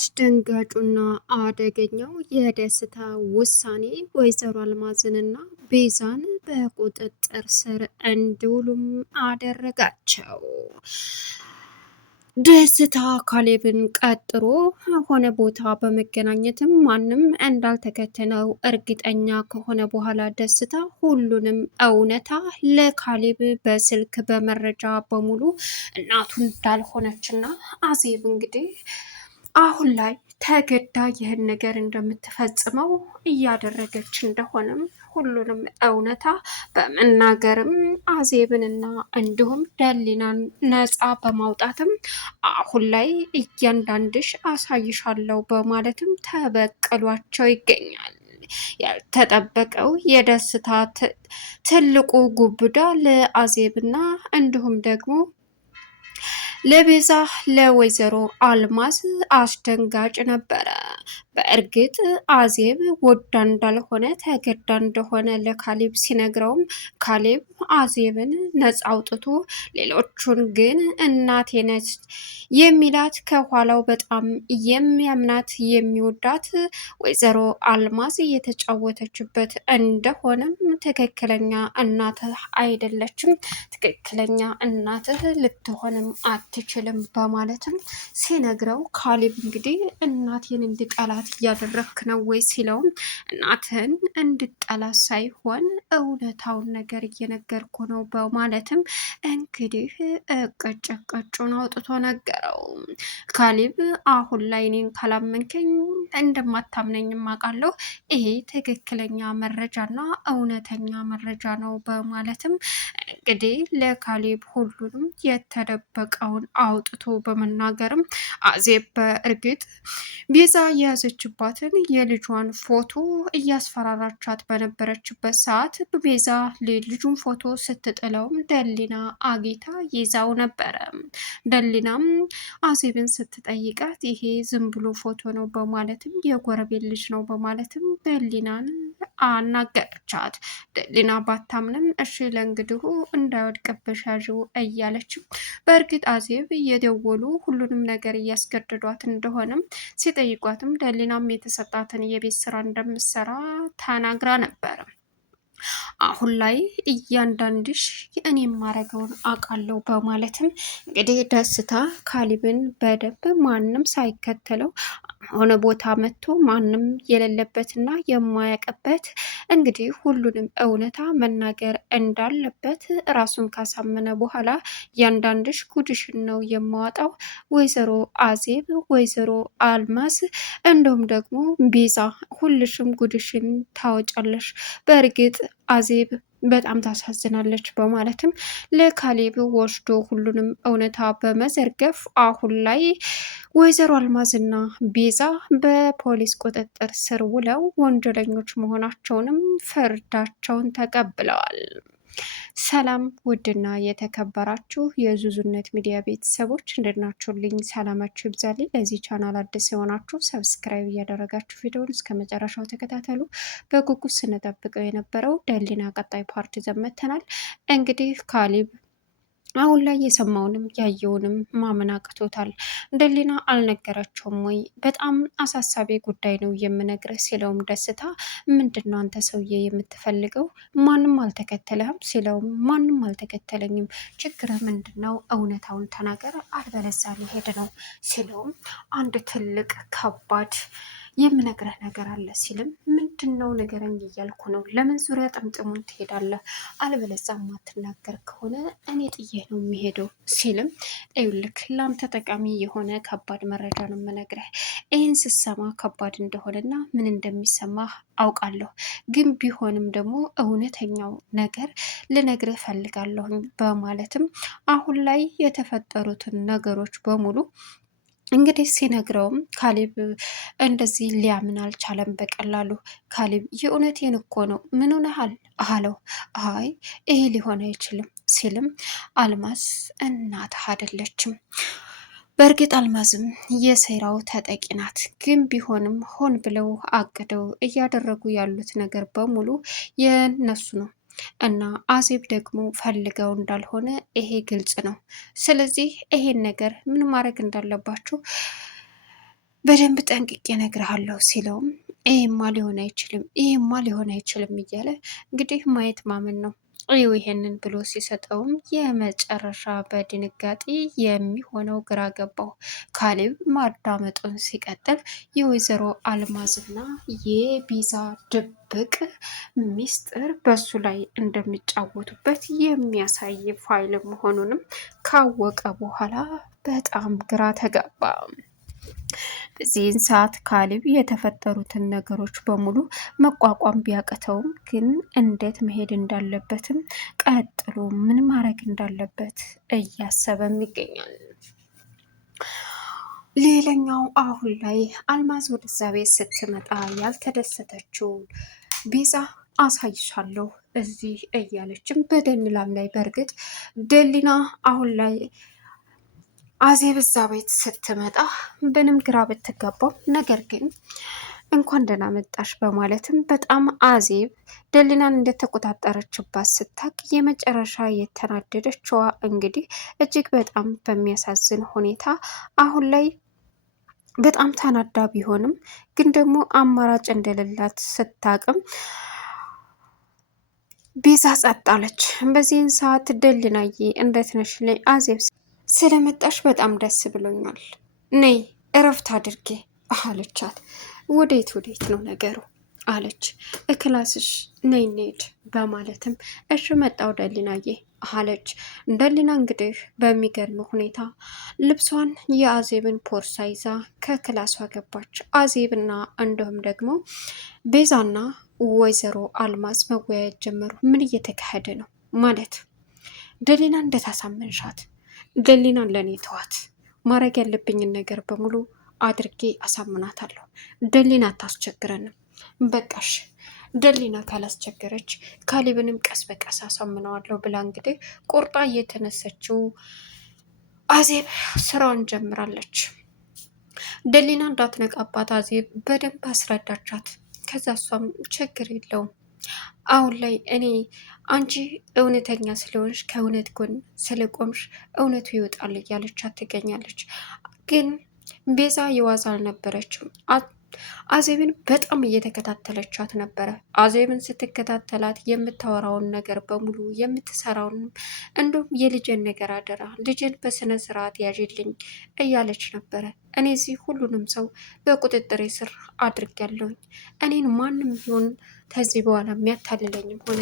አስደንጋጩና አደገኛው የደስታ ውሳኔ ወይዘሮ አልማዝንና ቤዛን በቁጥጥር ስር እንዲውሉም አደረጋቸው። ደስታ ካሌብን ቀጥሮ ሆነ ቦታ በመገናኘትም ማንም እንዳልተከተለው እርግጠኛ ከሆነ በኋላ ደስታ ሁሉንም እውነታ ለካሌብ በስልክ በመረጃ በሙሉ እናቱ እንዳልሆነችና አዜብ እንግዲህ አሁን ላይ ተገዳ ይህን ነገር እንደምትፈጽመው እያደረገች እንደሆነም ሁሉንም እውነታ በመናገርም አዜብንና እንዲሁም ደሊናን ነፃ በማውጣትም አሁን ላይ እያንዳንድሽ አሳይሻለሁ በማለትም ተበቀሏቸው ይገኛል። ያልተጠበቀው የደስታ ትልቁ ጉብዳ ለአዜብና እንዲሁም ደግሞ ለቤዛ ለወይዘሮ አልማዝ አስደንጋጭ ነበረ። በእርግጥ አዜብ ወዳ እንዳልሆነ ተገዳ እንደሆነ ለካሌብ ሲነግረውም ካሌብ አዜብን ነፃ አውጥቶ ሌሎቹን ግን እናቴ ነች የሚላት ከኋላው በጣም የሚያምናት የሚወዳት ወይዘሮ አልማዝ እየተጫወተችበት እንደሆነም ትክክለኛ እናትህ አይደለችም፣ ትክክለኛ እናትህ ልትሆንም አትችልም በማለትም ሲነግረው ካሌብ እንግዲህ እናቴን እንድጠላት እያደረክ ነው ወይ ሲለውም እናትህን እንድጠላት ሳይሆን እውነታውን ነገር እየነገርኩ ነው በማለትም እንግዲህ ቀጭን አውጥቶ ነገረው። ካሌብ አሁን ላይ እኔን ካላመንከኝ እንደማታምነኝም አውቃለሁ፣ ይሄ ትክክለኛ መረጃና እውነተኛ መረጃ ነው በማለትም እንግዲህ ለካሌብ ሁሉንም የተደበቀውን አውጥቶ በመናገርም አዜብ በእርግጥ ቤዛ የያዘችባትን የልጇን ፎቶ እያስፈራራቻት በነበረችበት ሰዓት ቤዛ ልጁን ፎቶ ስትጥለውም ደሊና አጊታ ይዛው ነበረ። ደሊናም አዜብን ስትጠይቃት ይሄ ዝም ብሎ ፎቶ ነው በማለትም የጎረቤት ልጅ ነው በማለትም ደሊናን አናገረቻት። ደሊና ባታምንም እሺ ለእንግዲሁ እንዳይወድቅብሽ ያዥው እያለችም በእርግጥ አዜብ እየደወሉ ሁሉንም ነገር እያስገደዷት እንደሆነም ሲጠይቋትም ደሊናም የተሰጣትን የቤት ስራ እንደምትሰራ ተናግራ ነበር። አሁን ላይ እያንዳንድሽ እኔ የማረገውን አውቃለሁ በማለትም እንግዲህ ደስታ ካሌብን በደንብ ማንም ሳይከተለው ሆነ ቦታ መጥቶ ማንም የሌለበትና የማያውቅበት እንግዲህ ሁሉንም እውነታ መናገር እንዳለበት ራሱን ካሳመነ በኋላ እያንዳንድሽ ጉድሽን ነው የማወጣው፣ ወይዘሮ አዜብ፣ ወይዘሮ አልማዝ እንዲሁም ደግሞ ቤዛ ሁልሽም ጉድሽን ታወጫለሽ። በእርግጥ አዜብ በጣም ታሳዝናለች በማለትም ለካሌብ ወስዶ ሁሉንም እውነታ በመዘርገፍ አሁን ላይ ወይዘሮ አልማዝና ቤዛ በፖሊስ ቁጥጥር ስር ውለው ወንጀለኞች መሆናቸውንም ፍርዳቸውን ተቀብለዋል። ሰላም ውድና የተከበራችሁ የዙዙነት ሚዲያ ቤተሰቦች እንደናችሁልኝ ሰላማችሁ ይብዛልኝ። ለዚህ ቻናል አዲስ የሆናችሁ ሰብስክራይብ እያደረጋችሁ ቪዲዮውን እስከ መጨረሻው ተከታተሉ። በጉጉት ስንጠብቀው የነበረው ደሊና ቀጣይ ፓርት ዘመተናል። እንግዲህ ካሌብ አሁን ላይ የሰማውንም ያየውንም ማመን አቅቶታል። ደሊና አልነገረችውም ወይ? በጣም አሳሳቢ ጉዳይ ነው የምነግርህ ሲለውም ደስታ ምንድነው አንተ ሰውዬ የምትፈልገው? ማንም አልተከተለህም ሲለውም ማንም አልተከተለኝም፣ ችግርህ ምንድነው? እውነታውን ተናገር አልበለዚያ ሊሄድ ነው ሲለውም አንድ ትልቅ ከባድ የምነግረህ ነገር አለ ሲልም ምንድነው ንገረኝ እያልኩ ነው፣ ለምን ዙሪያ ጥምጥሙን ትሄዳለህ? አልበለዚያ ማትናገር ከሆነ እኔ ጥዬ ነው የሚሄደው ሲልም ይኸውልህ ለአንተ ጠቃሚ የሆነ ከባድ መረጃ ነው የምነግርህ። ይህን ስትሰማ ከባድ እንደሆነና ምን እንደሚሰማህ አውቃለሁ፣ ግን ቢሆንም ደግሞ እውነተኛው ነገር ልነግርህ ፈልጋለሁኝ በማለትም አሁን ላይ የተፈጠሩትን ነገሮች በሙሉ እንግዲህ ሲነግረውም ካሌብ እንደዚህ ሊያምን አልቻለም በቀላሉ። ካሌብ የእውነቴን እኮ ነው፣ ምን ሆነሃል አለው። አይ ይሄ ሊሆን አይችልም ሲልም አልማዝ እናትህ አይደለችም። በእርግጥ አልማዝም የሴራው ተጠቂ ናት፣ ግን ቢሆንም ሆን ብለው አቅደው እያደረጉ ያሉት ነገር በሙሉ የነሱ ነው እና አዜብ ደግሞ ፈልገው እንዳልሆነ ይሄ ግልጽ ነው። ስለዚህ ይሄን ነገር ምን ማድረግ እንዳለባችሁ በደንብ ጠንቅቄ እነግርሃለሁ ሲለውም ይሄማ ሊሆን አይችልም፣ ይሄማ ሊሆን አይችልም እያለ እንግዲህ ማየት ማመን ነው። ይው ይሄንን ብሎ ሲሰጠውም የመጨረሻ በድንጋጤ የሚሆነው ግራ ገባው። ካሌብ ማዳመጡን ሲቀጥል የወይዘሮ አልማዝና የቤዛ ድብቅ ሚስጥር በሱ ላይ እንደሚጫወቱበት የሚያሳይ ፋይል መሆኑንም ካወቀ በኋላ በጣም ግራ ተጋባ። በዚህን ሰዓት ካሌብ የተፈጠሩትን ነገሮች በሙሉ መቋቋም ቢያቅተውም ግን እንዴት መሄድ እንዳለበትም ቀጥሎ ምን ማድረግ እንዳለበት እያሰበም ይገኛል። ሌላኛው አሁን ላይ አልማዝ ወደዛ ቤት ስትመጣ ያልተደሰተችው ቤዛ አሳይሻለሁ እዚህ እያለችም በደላም ላይ በእርግጥ ደሊና አሁን ላይ አዜብ እዛ ቤት ስትመጣ ምንም ግራ ብትገባው ነገር ግን እንኳን ደህና መጣሽ በማለትም በጣም አዜብ ደሊናን እንደተቆጣጠረችባት ስታቅ የመጨረሻ የተናደደችዋ እንግዲህ እጅግ በጣም በሚያሳዝን ሁኔታ አሁን ላይ በጣም ተናዳ ቢሆንም ግን ደግሞ አማራጭ እንደሌላት ስታቅም ቤዛ ጸጥ አለች። በዚህን ሰዓት ደሊናዬ እንዴት ነሽ? አዜብ ስለመጣሽ በጣም ደስ ብሎኛል። ነይ እረፍት አድርጌ አለቻት። ወዴት ነው ነገሩ አለች። እክላስሽ ነይ እንሂድ በማለትም እሺ መጣው ደሊናዬ አለች። ደሊና እንግዲህ በሚገርም ሁኔታ ልብሷን የአዜብን ፖርሳ ይዛ ከክላሷ ገባች። አዜብና እንዲሁም ደግሞ ቤዛና ወይዘሮ አልማዝ መወያየት ጀመሩ። ምን እየተካሄደ ነው ማለት ደሊና እንደታሳመንሻት ደሊናን ለእኔ ተዋት፣ ማድረግ ያለብኝን ነገር በሙሉ አድርጌ አሳምናታለሁ። ደሊና አታስቸግረንም። በቃሽ ደሊና ካላስቸገረች ካሌብንም ቀስ በቀስ አሳምነዋለሁ ብላ እንግዲህ ቁርጣ እየተነሰችው አዜብ ስራውን ጀምራለች። ደሊና እንዳትነቃባት አዜብ በደንብ አስረዳቻት። ከዛ እሷም ችግር የለውም አሁን ላይ እኔ አንቺ እውነተኛ ስለሆንሽ ከእውነት ጎን ስለቆምሽ እውነቱ ይወጣል እያለቻት ትገኛለች። ግን ቤዛ የዋዛ አልነበረችም። አዜብን በጣም እየተከታተለቻት ነበረ። አዜብን ስትከታተላት የምታወራውን ነገር በሙሉ የምትሰራውን እንዲሁም የልጅን ነገር አደራ ልጅን በስነ ስርዓት ያዥልኝ እያለች ነበረ። እኔ እዚህ ሁሉንም ሰው በቁጥጥሬ ስር አድርጌያለሁኝ። እኔን ማንም ቢሆን ከዚህ በኋላ የሚያታልለኝም ሆነ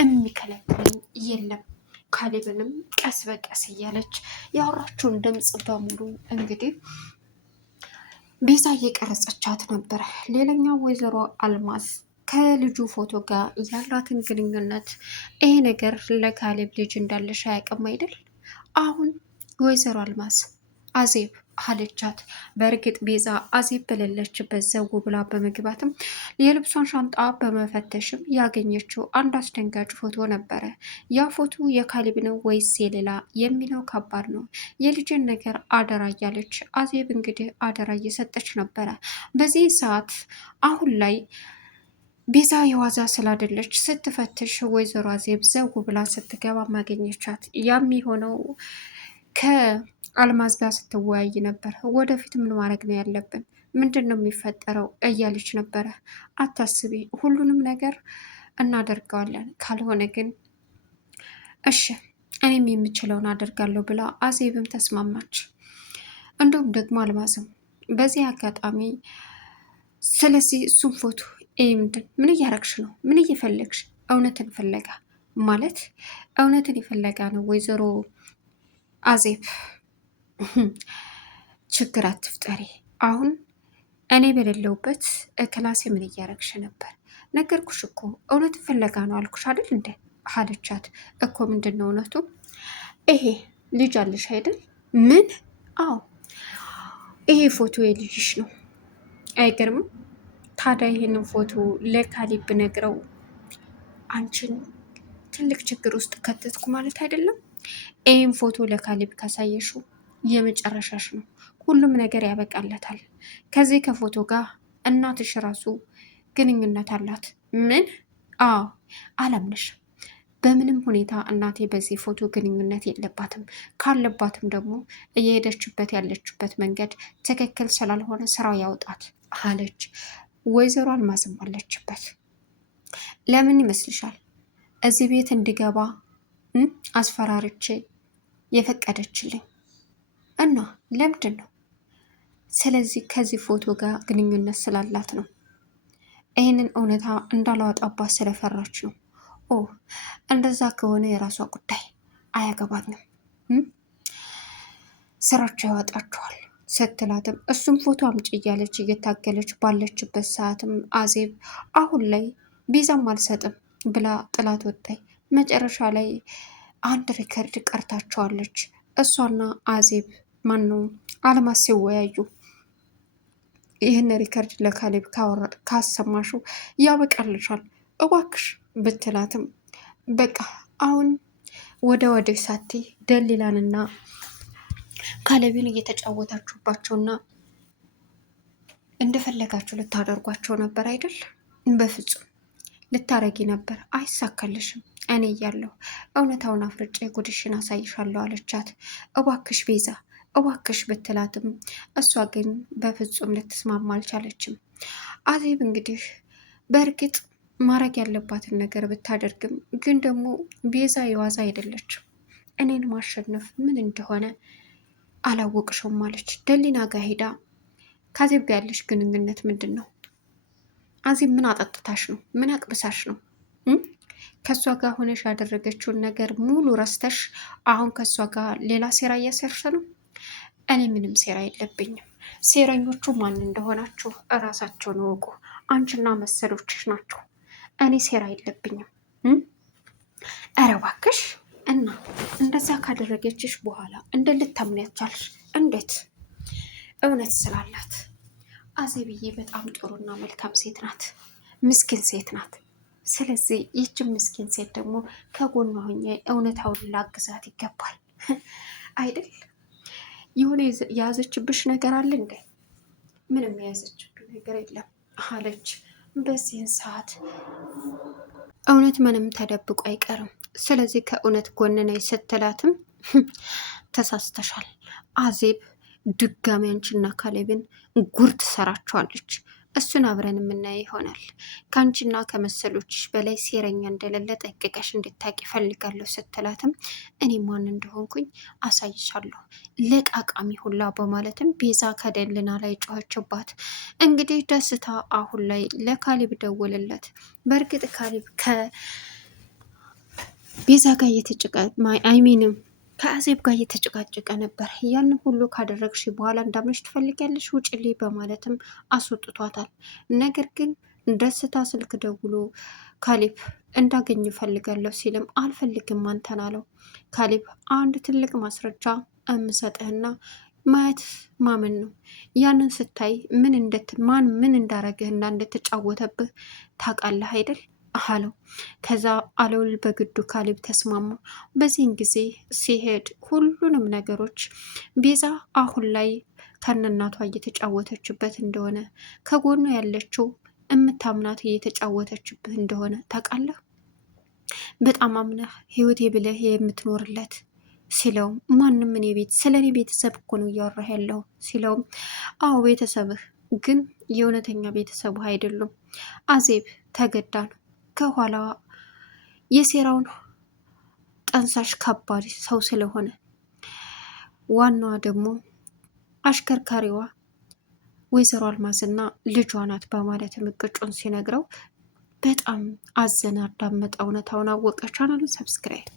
የሚከለክለኝ የለም። ካሌብንም ቀስ በቀስ እያለች ያወራችውን ድምፅ በሙሉ እንግዲህ ቤዛ እየቀረጸቻት ነበረ። ሌላኛው ወይዘሮ አልማዝ ከልጁ ፎቶ ጋር ያላትን ግንኙነት ይሄ ነገር ለካሌብ ልጅ እንዳለሽ አያውቅም አይደል? አሁን ወይዘሮ አልማዝ አዜብ አለቻት። በእርግጥ ቤዛ አዜብ በሌለችበት ዘው ብላ በመግባትም የልብሷን ሻንጣ በመፈተሽም ያገኘችው አንድ አስደንጋጭ ፎቶ ነበረ። ያ ፎቶ የካሌብ ነው ወይስ የሌላ የሚለው ከባድ ነው። የልጅን ነገር አደራ እያለች አዜብ እንግዲህ አደራ እየሰጠች ነበረ። በዚህ ሰዓት አሁን ላይ ቤዛ የዋዛ ስላደለች ስትፈትሽ ወይዘሮ አዜብ ዘው ብላ ስትገባ ማገኘቻት። ያም የሆነው ከአልማዝ ጋር ስትወያይ ነበር። ወደፊት ምን ማድረግ ነው ያለብን፣ ምንድን ነው የሚፈጠረው እያለች ነበረ። አታስቢ፣ ሁሉንም ነገር እናደርገዋለን፣ ካልሆነ ግን እሺ እኔም የምችለውን አደርጋለሁ ብላ አዜብም ተስማማች። እንዲሁም ደግሞ አልማዝም በዚህ አጋጣሚ ስለዚህ እሱም ፎቶ ምንድን ምን እያረግሽ ነው? ምን እየፈለግሽ? እውነትን ፍለጋ ማለት እውነትን የፈለጋ ነው ወይዘሮ አዜብ። ችግር አትፍጠሪ። አሁን እኔ በሌለውበት ክላሴ ምን እያረግሽ ነበር? ነገርኩሽ እኮ እውነት ፍለጋ ነው አልኩሽ አይደል እንደ አለቻት። እኮ ምንድን ነው እውነቱ? ይሄ ልጅ አለሽ አይደል? ምን? አዎ ይሄ ፎቶ የልጅሽ ነው። አይገርምም? ታዲያ ይሄንን ፎቶ ለካሌብ ብነግረው አንቺን ትልቅ ችግር ውስጥ ከተትኩ ማለት አይደለም? ይህን ፎቶ ለካሌብ ካሳየሽው የመጨረሻሽ ነው። ሁሉም ነገር ያበቃለታል። ከዚህ ከፎቶ ጋር እናትሽ ራሱ ግንኙነት አላት። ምን? አዎ አላምንሽም። በምንም ሁኔታ እናቴ በዚህ ፎቶ ግንኙነት የለባትም፣ ካለባትም ደግሞ እየሄደችበት ያለችበት መንገድ ትክክል ስላልሆነ ስራው ያውጣት አለች። ወይዘሮ አልማዝም አለችበት። ለምን ይመስልሻል እዚህ ቤት እንዲገባ አስፈራርቼ የፈቀደችልኝ? እና ለምንድን ነው? ስለዚህ ከዚህ ፎቶ ጋር ግንኙነት ስላላት ነው። ይህንን እውነታ እንዳላወጣባት ስለፈራች ነው። ኦ እንደዛ ከሆነ የራሷ ጉዳይ፣ አያገባኝም፣ ስራቸው ያወጣቸዋል ስትላትም እሱም ፎቶ አምጪ እያለች እየታገለች ባለችበት ሰዓትም አዜብ አሁን ላይ ቢዛም አልሰጥም ብላ ጥላት ወጣይ። መጨረሻ ላይ አንድ ሪከርድ ቀርታቸዋለች። እሷና አዜብ ማነው አልማዝ ሲወያዩ ይህን ሪከርድ ለካሌብ ካሰማሹ ያበቃልሻል እባክሽ ብትላትም በቃ አሁን ወደ ሳቴ ደሊላንና ካሌብን እየተጫወታችሁባቸውና እንደፈለጋችሁ ልታደርጓቸው ነበር አይደል? በፍጹም ልታረጊ ነበር፣ አይሳካልሽም። እኔ እያለሁ እውነታውን አፍርጬ ጉድሽን አሳይሻለሁ አለቻት። እባክሽ ቤዛ እባክሽ ብትላትም እሷ ግን በፍጹም ልትስማማ አልቻለችም። አዜብ እንግዲህ በእርግጥ ማድረግ ያለባትን ነገር ብታደርግም ግን ደግሞ ቤዛ የዋዛ አይደለችም። እኔን ማሸነፍ ምን እንደሆነ አላወቅሽውም አለች። ደሊና ጋር ሄዳ ከአዜብ ጋር ያለሽ ግንኙነት ምንድን ነው? አዜብ ምን አጠጥታሽ ነው? ምን አቅብሳሽ ነው? ከእሷ ጋር ሆነሽ ያደረገችውን ነገር ሙሉ ረስተሽ አሁን ከእሷ ጋር ሌላ ሴራ እያሰርሽ ነው? እኔ ምንም ሴራ የለብኝም። ሴረኞቹ ማን እንደሆናችሁ እራሳቸውን እወቁ። አንቺና መሰሎችሽ ናቸው። እኔ ሴራ የለብኝም። ኧረ እባክሽ። እና እንደዛ ካደረገችሽ በኋላ እንደ ልታምኛት ቻልሽ? እንዴት? እውነት ስላላት አዜብዬ በጣም ጥሩና መልካም ሴት ናት፣ ምስኪን ሴት ናት። ስለዚህ ይህችን ምስኪን ሴት ደግሞ ከጎኗ ሆኜ እውነታውን ላግዛት ይገባል አይደል? የሆነ የያዘችብሽ ነገር አለ እንዴ? ምንም የያዘችብሽ ነገር የለም አለች። በዚህን ሰዓት እውነት ምንም ተደብቆ አይቀርም። ስለዚህ ከእውነት ጎን ነኝ ስትላትም ተሳስተሻል አዜብ ድጋሚ አንቺና ካሌብን ጉር ትሰራቸዋለች። እሱን አብረን የምናየው ይሆናል። ከአንቺና ከመሰሎችሽ በላይ ሴረኛ እንደሌለ ጠንቅቀሽ እንድታቂ ፈልጋለሁ ስትላትም እኔ ማን እንደሆንኩኝ አሳይሻለሁ ለቃቃሚ ሁላ በማለትም ቤዛ ከደልና ላይ ጮኸችባት። እንግዲህ ደስታ አሁን ላይ ለካሌብ ደወለለት። በእርግጥ ካሌብ ከቤዛ ጋር አይሚንም ከአዜብ ጋር እየተጨቃጨቀ ነበር። ያንን ሁሉ ካደረግሽ በኋላ እንዳምነሽ ትፈልጊያለሽ ውጭልኝ በማለትም አስወጥቷታል። ነገር ግን ደስታ ስልክ ደውሎ ካሌብ እንዳገኝ እፈልጋለሁ ሲልም አልፈልግም አንተን አለው። ካሌብ አንድ ትልቅ ማስረጃ እምሰጥህና ማየት ማመን ነው። ያንን ስታይ ማን ምን እንዳረግህና እንደተጫወተብህ ታውቃለህ አይደል አለው። ከዛ አለውል በግዱ ካሌብ ተስማማ። በዚህን ጊዜ ሲሄድ ሁሉንም ነገሮች ቤዛ አሁን ላይ ከነናቷ እየተጫወተችበት እንደሆነ ከጎኑ ያለችው እምታምናት እየተጫወተችበት እንደሆነ ታውቃለህ። በጣም አምነህ ህይወቴ ብለህ የምትኖርለት ሲለውም ማንም እኔ ስለ እኔ ቤተሰብ እኮ ነው እያወራህ ያለው ሲለውም አዎ ቤተሰብህ ግን የእውነተኛ ቤተሰብህ አይደሉም። አዜብ ተገዳ ነው ከኋላ የሴራውን ጠንሳሽ ከባድ ሰው ስለሆነ ዋናዋ ደግሞ አሽከርካሪዋ ወይዘሮ አልማዝና ልጇ ናት በማለት እቅጩን ሲነግረው በጣም አዘነ። አዳመጠ፣ እውነታውን አወቀ። ቻናሉን ሰብስክራይብ